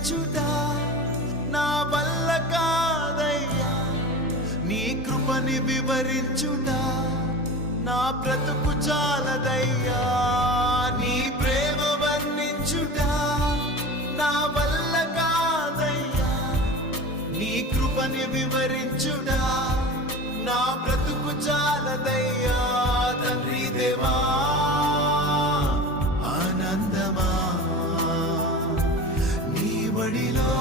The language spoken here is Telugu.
స్తుతించుట నా వల్ల కాదయ్యా, నీ కృపని వివరించుట నా బ్రతుకు చాలదయ్యా, నీ ప్రేమ వర్ణించుట నా వల్ల కాదయ్యా, నీ కృపని వివరించుట నా బ్రతుకు చాలదయ్యా. తండ్రి దేవా ఆనందమా నీ బడిలో